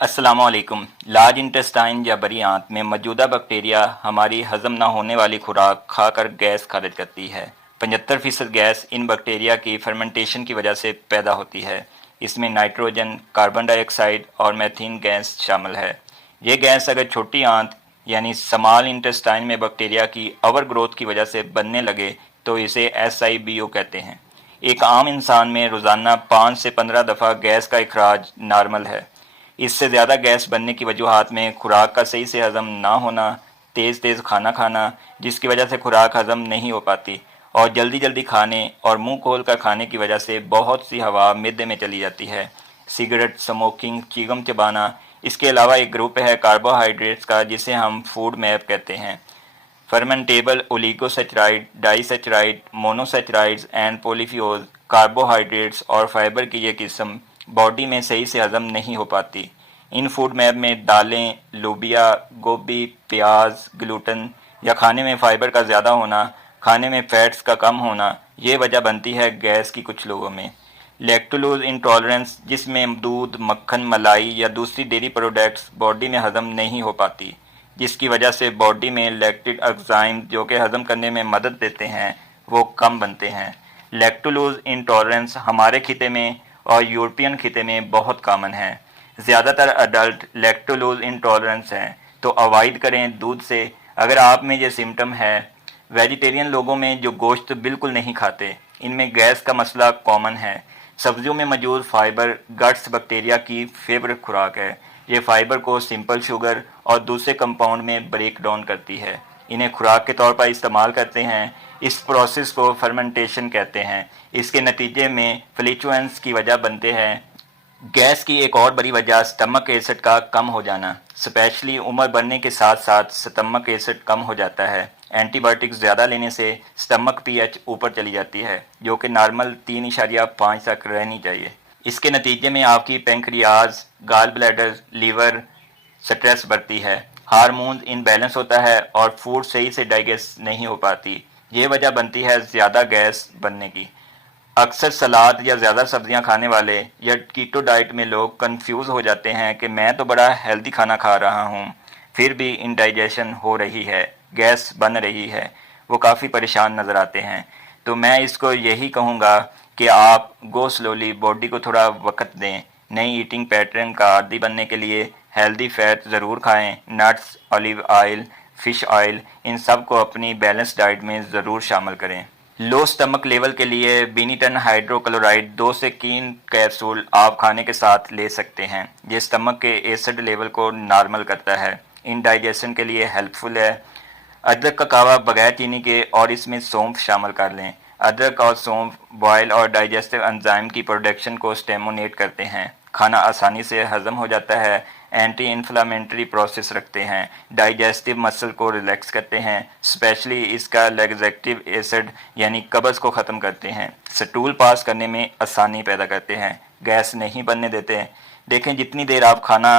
अस्सलाम वालेकुम। Large intestine या बड़ी आंत में मौजूदा बैक्टीरिया हमारी हजम न होने वाली खुराक खाकर गैस खारिज करती है। 75% गैस इन बैक्टीरिया की फर्मेंटेशन की वजह से पैदा होती है। इसमें नाइट्रोजन, कार्बन डाइऑक्साइड और मीथेन गैस शामिल है। ये गैस अगर छोटी आंत यानी स्मॉल इंटेस्टाइन में बैक्टीरिया की ओवर ग्रोथ की वजह से बनने लगे तो इसे SIBO कहते हैं। एक आम इंसान में रोज़ाना 5 से 15 दफ़ा गैस का इखराज नॉर्मल है। इससे ज़्यादा गैस बनने की वजूहात में खुराक का सही से हज़म ना होना, तेज़ खाना खाना जिसकी वजह से खुराक हज़म नहीं हो पाती, और जल्दी जल्दी खाने और मुंह खोल कर खाने की वजह से बहुत सी हवा मिद्दे में चली जाती है। सिगरेट, स्मोकिंग, चीगम चबाना। इसके अलावा एक ग्रुप है कार्बोहाइड्रेट्स का जिसे हम फूड मैप कहते हैं। फर्मेंटेबल ओलिगोसेचराइड, डाइसेचराइड, मोनोसेचराइड्स एंड पॉलीफ्यूज कार्बोहाइड्रेट्स और फाइबर की ये किस्म बॉडी में सही से हज़म नहीं हो पाती। इन फूड मैप में दालें, लोबिया, गोभी, प्याज, ग्लूटन या खाने में फाइबर का ज़्यादा होना, खाने में फैट्स का कम होना, ये वजह बनती है गैस की कुछ लोगों में। लैक्टोलोज इंटॉलरेंस, जिसमें दूध, मक्खन, मलाई या दूसरी डेयरी प्रोडक्ट्स बॉडी में हज़म नहीं हो पाती, जिसकी वजह से बॉडी में लैक्टिक एंजाइम जो कि हज़म करने में मदद देते हैं वो कम बनते हैं। लैक्टोलोज इंटॉलरेंस हमारे खिते में और यूरोपियन खिते में बहुत कॉमन है। ज़्यादातर अडल्ट लैक्टोलोज इंटॉलरेंस हैं तो अवॉइड करें दूध से अगर आप में ये सिम्टम है। वेजिटेरियन लोगों में जो गोश्त बिल्कुल नहीं खाते, इनमें गैस का मसला कॉमन है। सब्जियों में मौजूद फाइबर गट्स बैक्टीरिया की फेवरेट खुराक है। ये फाइबर को सिंपल शुगर और दूसरे कंपाउंड में ब्रेक डाउन करती है। इन्हें खुराक के तौर पर इस्तेमाल करते हैं। इस प्रोसेस को फर्मेंटेशन कहते हैं। इसके नतीजे में फ्लैचुलेंस की वजह बनते हैं। गैस की एक और बड़ी वजह स्टमक एसिड का कम हो जाना, स्पेशली उम्र बढ़ने के साथ साथ स्टमक एसिड कम हो जाता है। एंटीबायोटिक्स ज़्यादा लेने से स्टमक pH ऊपर चली जाती है जो कि नॉर्मल 3.5 तक रहनी चाहिए। इसके नतीजे में आपकी pancreas, gall bladder, liver stress बढ़ती है, हार्मोन इनबैलेंस होता है और फूड सही से डाइजेस्ट नहीं हो पाती। ये वजह बनती है ज़्यादा गैस बनने की। अक्सर सलाद या ज़्यादा सब्जियां खाने वाले या कीटो डाइट में लोग कंफ्यूज हो जाते हैं कि मैं तो बड़ा हेल्दी खाना खा रहा हूं, फिर भी इंडाइजेशन हो रही है, गैस बन रही है। वो काफ़ी परेशान नज़र आते हैं। तो मैं इसको यही कहूँगा कि आप गो स्लोली, बॉडी को थोड़ा वक्त दें। नई ईटिंग पैटर्न का आदी बनने के लिए हेल्दी फैट ज़रूर खाएं। Nuts, olive oil, fish oil, इन सब को अपनी बैलेंस डाइट में ज़रूर शामिल करें। लो स्टमक लेवल के लिए बीनीटन हाइड्रोक्लोराइड 2 से 3 कैप्सूल आप खाने के साथ ले सकते हैं। ये स्टमक के एसिड लेवल को नॉर्मल करता है, इंडाइजेशन के लिए हेल्पफुल है। अदरक का कावा बगैर चीनी के और इसमें सौंफ शामिल कर लें। अदरक और सौंफ बॉयल और डाइजेस्टिव एंजाइम की प्रोडक्शन को स्टिमुलेट करते हैं। खाना आसानी से हजम हो जाता है। एंटी इन्फ्लामेटरी प्रोसेस रखते हैं। डाइजेस्टिव मसल को रिलैक्स करते हैं। स्पेशली इसका लैक्टिक एसिड यानी कब्ज़ को ख़त्म करते हैं। स्टूल पास करने में आसानी पैदा करते हैं। गैस नहीं बनने देते। देखें, जितनी देर आप खाना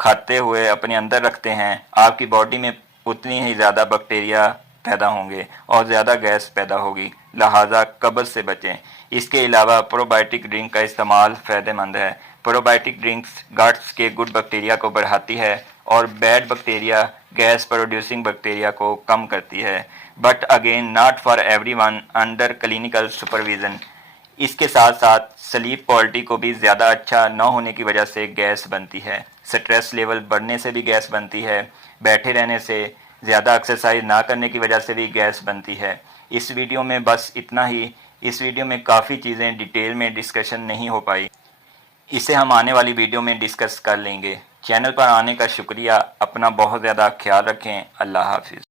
खाते हुए अपने अंदर रखते हैं, आपकी बॉडी में उतनी ही ज़्यादा बैक्टीरिया पैदा होंगे और ज़्यादा गैस पैदा होगी। लिहाजा कब्ज़ से बचें। इसके अलावा प्रोबायोटिक ड्रिंक का इस्तेमाल फ़ायदेमंद है। प्रोबायोटिक ड्रिंक्स गट्स के गुड बैक्टीरिया को बढ़ाती है और bad bacteria, gas producing bacteria को कम करती है। But again not for everyone, under clinical supervision. इसके साथ साथ स्लीप क्वालिटी को भी ज़्यादा अच्छा न होने की वजह से गैस बनती है। स्ट्रेस लेवल बढ़ने से भी गैस बनती है। बैठे रहने से, ज़्यादा एक्सरसाइज ना करने की वजह से भी गैस बनती है। इस वीडियो में बस इतना ही। इस वीडियो में काफ़ी चीज़ें डिटेल में डिस्कशन नहीं हो पाई। इसे हम आने वाली वीडियो में डिस्कस कर लेंगे। चैनल पर आने का शुक्रिया। अपना बहुत ज़्यादा ख्याल रखें। अल्लाह हाफिज़।